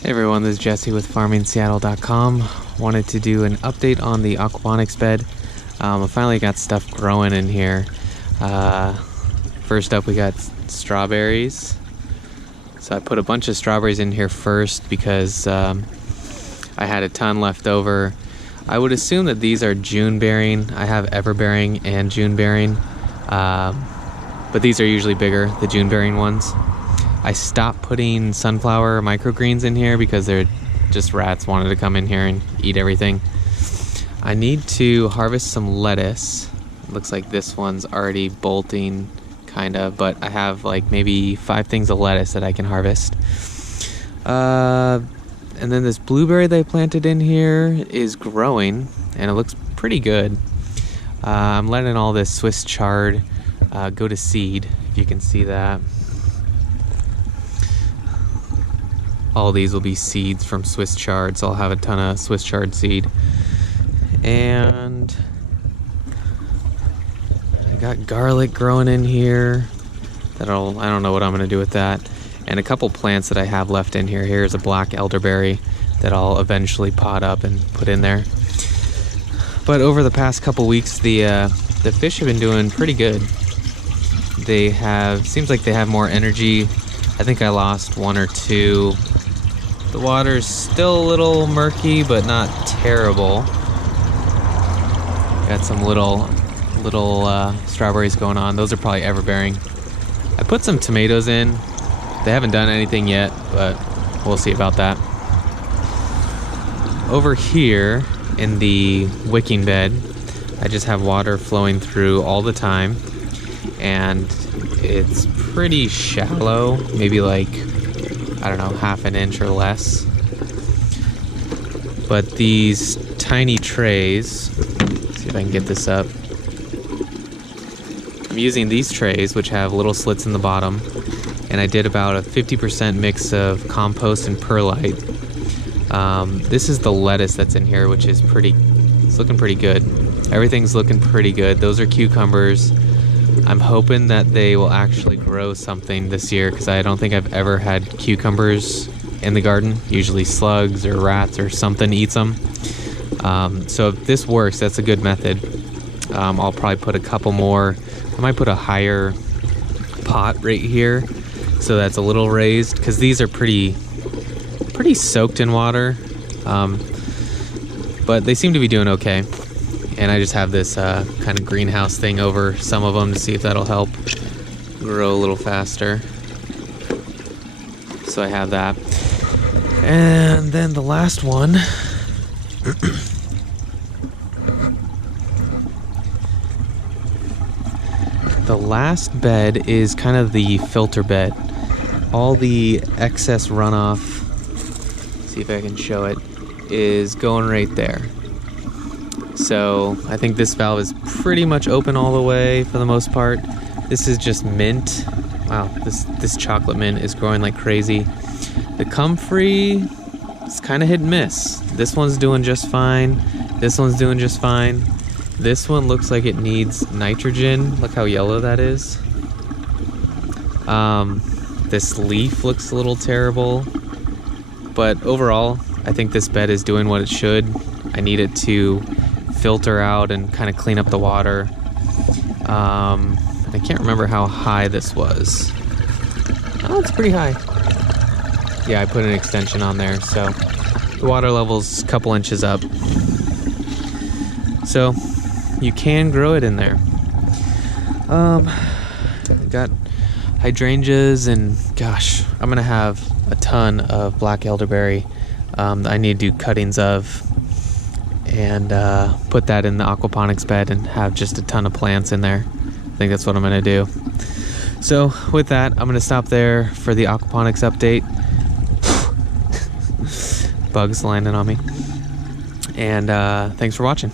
Hey everyone, this is Jesse with FarmingSeattle.com. Wanted to do an update on the aquaponics bed. I finally got stuff growing in here. First up, we got strawberries. So I put a bunch of strawberries in here first because I had a ton left over. I would assume that these are June bearing. I have ever bearing and June bearing, but these are usually bigger, the June bearing ones. I stopped putting sunflower microgreens in here because they're just rats wanted to come in here and eat everything. I need to harvest some lettuce. It looks like this one's already bolting, kind of, but I have like maybe 5 things of lettuce that I can harvest. And then this blueberry they planted in here is growing and it looks pretty good. I'm letting all this Swiss chard go to seed, if you can see that. All these will be seeds from Swiss chard, so I'll have a ton of Swiss chard seed. And I got garlic growing in here. I don't know what I'm gonna do with that. And a couple plants that I have left in here. Here's a black elderberry that I'll eventually pot up and put in there. But over the past couple weeks, the fish have been doing pretty good. Seems like they have more energy. I think I lost 1 or 2. The water's still a little murky, but not terrible. Got some little strawberries going on. Those are probably everbearing. I put some tomatoes in. They haven't done anything yet, but we'll see about that. Over here in the wicking bed, I just have water flowing through all the time, and it's pretty shallow, maybe like, I don't know, ½ an inch or less. But these tiny trays, let's see if I can get this up. I'm using these trays, which have little slits in the bottom, and I did about a 50% mix of compost and perlite. This is the lettuce that's in here, which is it's looking pretty good. Everything's looking pretty good. Those are cucumbers. I'm hoping that they will actually grow something this year because I don't think I've ever had cucumbers in the garden. Usually slugs or rats or something eats them. So if this works, that's a good method. I'll probably put a couple more. I might put a higher pot right here so that's a little raised because these are pretty soaked in water. But they seem to be doing okay. And I just have this kind of greenhouse thing over some of them to see if that'll help grow a little faster. So I have that. And then the last one. The last bed is kind of the filter bed. All the excess runoff, see if I can show it, is going right there. So I think this valve is pretty much open all the way for the most part. This is just mint. Wow, this chocolate mint is growing like crazy. The comfrey, it's kind of hit and miss. This one's doing just fine. This one's doing just fine. This one looks like it needs nitrogen. Look how yellow that is. This leaf looks a little terrible. But overall, I think this bed is doing what it should. I need it to filter out and kind of clean up the water. I can't remember how high this was. Oh, it's pretty high. Yeah, I put an extension on there, so the water level's a couple inches up. So you can grow it in there. Got hydrangeas, and gosh, I'm gonna have a ton of black elderberry I need to do cuttings of, and put that in the aquaponics bed and have just a ton of plants in there. I think that's what I'm gonna do. So with that, I'm gonna stop there for the aquaponics update. Bugs landing on me. And thanks for watching.